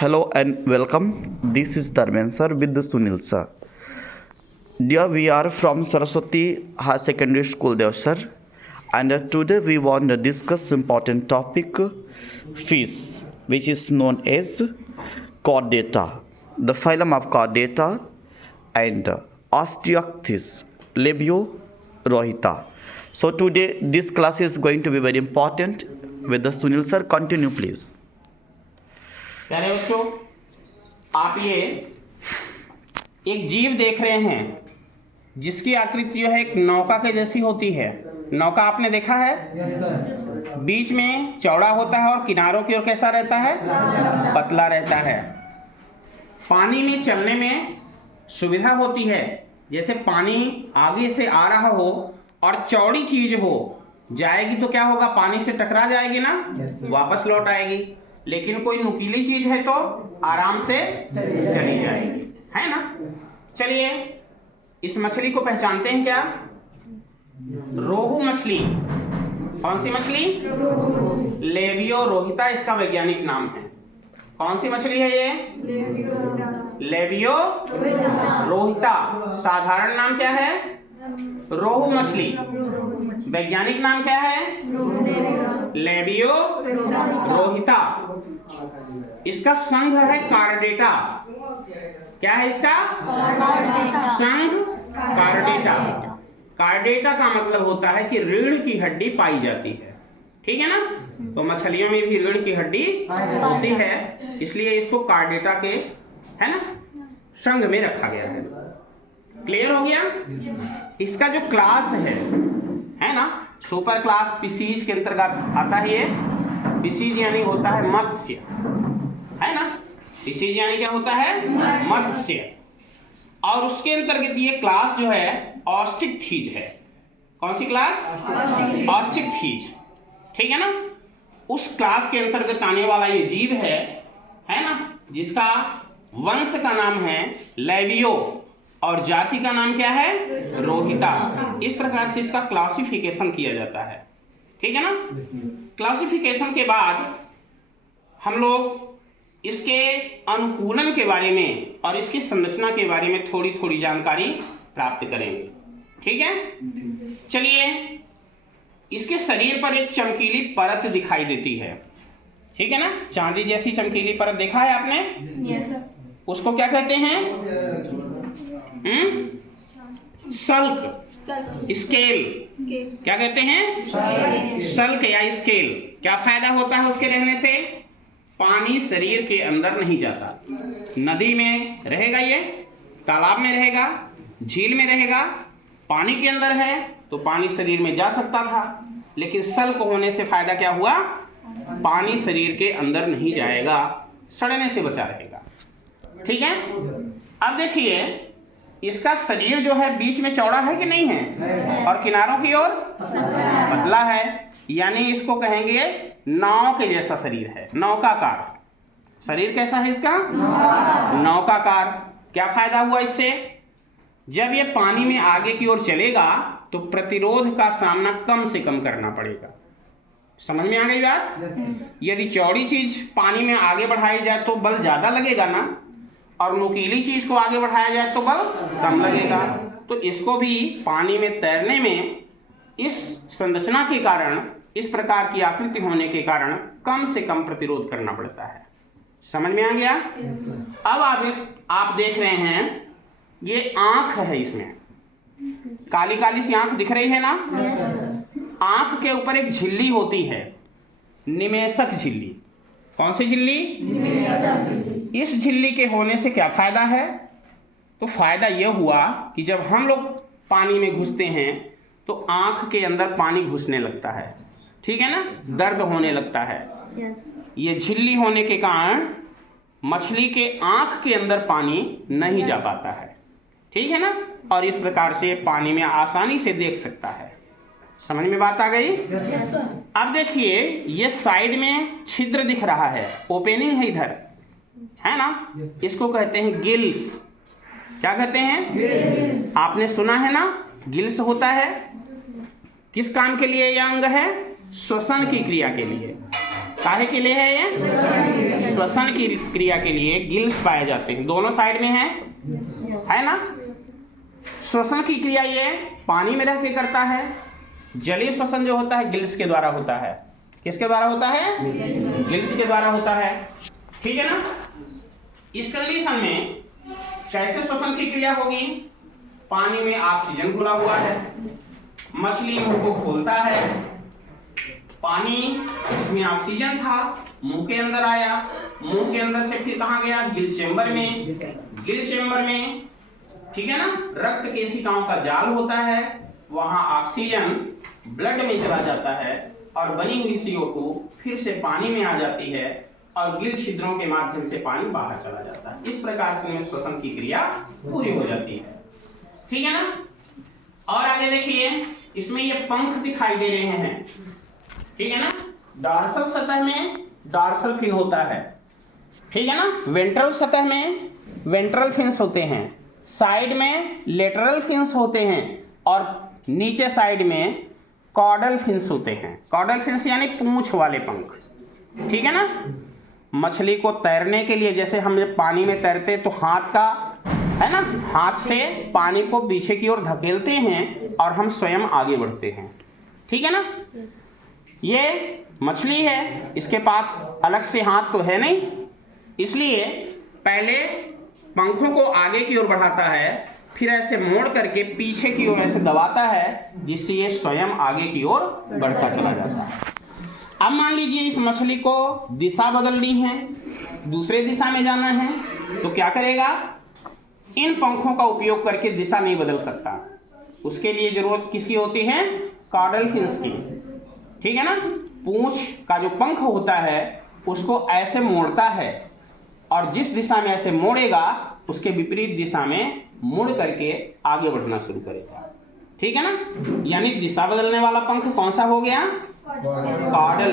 Hello and welcome. This is Dharmen sir with the Sunil sir. Dear, we are from Saraswati High Secondary School there sir, and today we want to discuss important topic fish, which is known as chordata, the phylum of chordata, and Osteichthyes, Labiorohita. So today this class is going to be very important. With the Sunil sir, continue please. प्यारे बच्चों, आप ये एक जीव देख रहे हैं जिसकी आकृति जो है एक नौका के जैसी होती है। नौका आपने देखा है? बीच में चौड़ा होता है और किनारों की ओर कैसा रहता है? पतला रहता है। पानी में चलने में सुविधा होती है, जैसे पानी आगे से आ रहा हो और चौड़ी चीज हो, जाएगी तो क्या होगा? पानी से टकरा जाएगी ना, वापस लौट आएगी। लेकिन कोई नुकीली चीज है तो आराम से चली जाएगी, है ना। चलिए इस मछली को पहचानते हैं क्या? रोहू मछली। कौन सी मछली? लेबियोरोहिता इसका वैज्ञानिक नाम है। कौन सी मछली है ये? लेबियोरोहिता। साधारण नाम क्या है? रोहू मछली। वैज्ञानिक नाम क्या है? लेबियोरोहिता। इसका संघ है कार्डेटा। क्या है इसका? संघ कार्डेटा। कार्डेटा का मतलब होता है कि रीढ़ की हड्डी पाई जाती है, ठीक है ना। तो मछलियों में भी रीढ़ की हड्डी होती है, इसलिए इसको कार्डेटा के, है ना, संघ में रखा गया है। क्लियर हो गया? इसका जो क्लास है ना, सुपर क्लास स्पीसीज के अंतर्गत आता है। ये स्पीसीज यानी होता है मत्स्य, है ना। स्पीसीज यानी क्या होता है? मत्स्य। और उसके अंतर्गत ये क्लास जो है ऑस्टिक्थीज है। कौन सी क्लास? ऑस्टिक्थीज, ठीक है ना। उस क्लास के अंतर्गत आने वाला ये जीव है ना, जिसका वंश का नाम है लेबियो और जाति का नाम क्या है? रोहिता। इस प्रकार से इसका क्लासिफिकेशन किया जाता है, ठीक है ना। क्लासिफिकेशन के बाद हम लोग इसके अनुकूलन के बारे में और इसकी संरचना के बारे में थोड़ी थोड़ी जानकारी प्राप्त करेंगे, ठीक है। चलिए, इसके शरीर पर एक चमकीली परत दिखाई देती है, ठीक है ना। चांदी जैसी चमकीली परत देखा है आपने? yes. उसको क्या कहते हैं? सल्क, स्केल। क्या कहते हैं? सल्क या स्केल। क्या फायदा होता है उसके रहने से? पानी शरीर के अंदर नहीं जाता। नदी में रहेगा, ये तालाब में रहेगा, झील में रहेगा, पानी के अंदर है तो पानी शरीर में जा सकता था। लेकिन सल्क होने से फायदा क्या हुआ? पानी शरीर के अंदर नहीं जाएगा, सड़ने से बचा रहेगा, ठीक है। अब देखिए, इसका शरीर जो है बीच में चौड़ा है कि नहीं है, और किनारों की ओर पतला है, यानी इसको कहेंगे नाव के जैसा शरीर है, नौकाकार। शरीर कैसा है इसका? नौकाकार। क्या फायदा हुआ इससे? जब ये पानी में आगे की ओर चलेगा तो प्रतिरोध का सामना कम से कम करना पड़ेगा। समझ में आ गई बात? यदि चौड़ी चीज पानी में आगे बढ़ाई जाए तो बल ज्यादा लगेगा ना, और नुकीली चीज को आगे बढ़ाया जाए तो बल कम लगेगा। तो इसको भी पानी में तैरने में इस संरचना के कारण, इस प्रकार की आकृति होने के कारण कम से कम प्रतिरोध करना पड़ता है। समझ में आ गया? अब आप देख रहे हैं, ये आंख है, इसमें काली काली सी आंख दिख रही है ना। आंख के ऊपर एक झिल्ली होती है, निमेषक झिल्ली। कौन सी झिल्ली? इस झिल्ली के होने से क्या फायदा है? तो फायदा यह हुआ कि जब हम लोग पानी में घुसते हैं तो आंख के अंदर पानी घुसने लगता है, ठीक है ना, दर्द होने लगता है। ये झिल्ली होने के कारण मछली के आंख के अंदर पानी नहीं जा पाता है, ठीक है ना, और इस प्रकार से पानी में आसानी से देख सकता है। समझ में बात आ गई? अब देखिए, ये साइड में छिद्र दिख रहा है, ओपनिंग है इधर, है ना। इसको कहते हैं गिल्स। क्या कहते हैं? गिल्स। आपने सुना है ना, गिल्स होता है। किस काम के लिए यह अंग है? श्वसन की क्रिया के लिए। काहे के लिए है ये? श्वसन की क्रिया के लिए गिल्स पाए जाते हैं। दोनों साइड में है ना। श्वसन की क्रिया ये पानी में रह के करता है। जलीय श्वसन जो होता है गिल्स के द्वारा होता है। किसके द्वारा होता है? गिल्स के द्वारा होता है। ठीक है ना। इस कंडीशन में कैसे श्वसन की क्रिया होगी? पानी में ऑक्सीजन घुला हुआ है, मछली मुंह को खोलता है, पानी इसमें ऑक्सीजन था, मुंह के अंदर आया, मुंह के अंदर से फिर कहां गया? गिल चेंबर में। गिल चेंबर में ठीक है ना, रक्त केशिकाओं का जाल होता है, वहां ऑक्सीजन ब्लड में चला जाता है और बनी हुई CO2 फिर से पानी में आ जाती है और गिल छिद्रों के माध्यम से पानी बाहर चला जाता है। इस प्रकार से श्वसन की क्रिया पूरी हो जाती है। ठीक है ना। और आगे देखिए, इसमें ये पंख दिखाई दे रहे हैं। ठीक है ना। डॉर्सल सतह में डॉर्सल फिन होता है। ठीक है ना। वेंट्रल सतह में वेंट्रल फिन्स होते हैं, साइड में लेटरल फिन्स होते हैं और नीचे साइड में कॉर्डल फिन्स होते हैं। कॉर्डल फिन्स यानी पूंछ वाले पंख। ठीक है ना। मछली को तैरने के लिए, जैसे हम जब पानी में तैरते तो हाथ का है ना, हाथ से पानी को पीछे की ओर धकेलते हैं और हम स्वयं आगे बढ़ते हैं। ठीक है ना। ये मछली है, इसके पास अलग से हाथ तो है नहीं, इसलिए पहले पंखों को आगे की ओर बढ़ाता है, फिर ऐसे मोड़ करके पीछे की ओर ऐसे दबाता है, जिससे ये स्वयं आगे की ओर बढ़ता चला जाता है। अब मान लीजिए इस मछली को दिशा बदलनी है, दूसरे दिशा में जाना है, तो क्या करेगा? इन पंखों का उपयोग करके दिशा नहीं बदल सकता। उसके लिए जरूरत किसकी होती है? कॉर्डल फिन्स की। ठीक है ना। पूंछ का जो पंख होता है उसको ऐसे मोड़ता है और जिस दिशा में ऐसे मोड़ेगा उसके विपरीत दिशा में मुड़ करके आगे बढ़ना शुरू करेगा। ठीक है ना। यानी दिशा बदलने वाला पंख कौन सा हो गया? कॉर्डल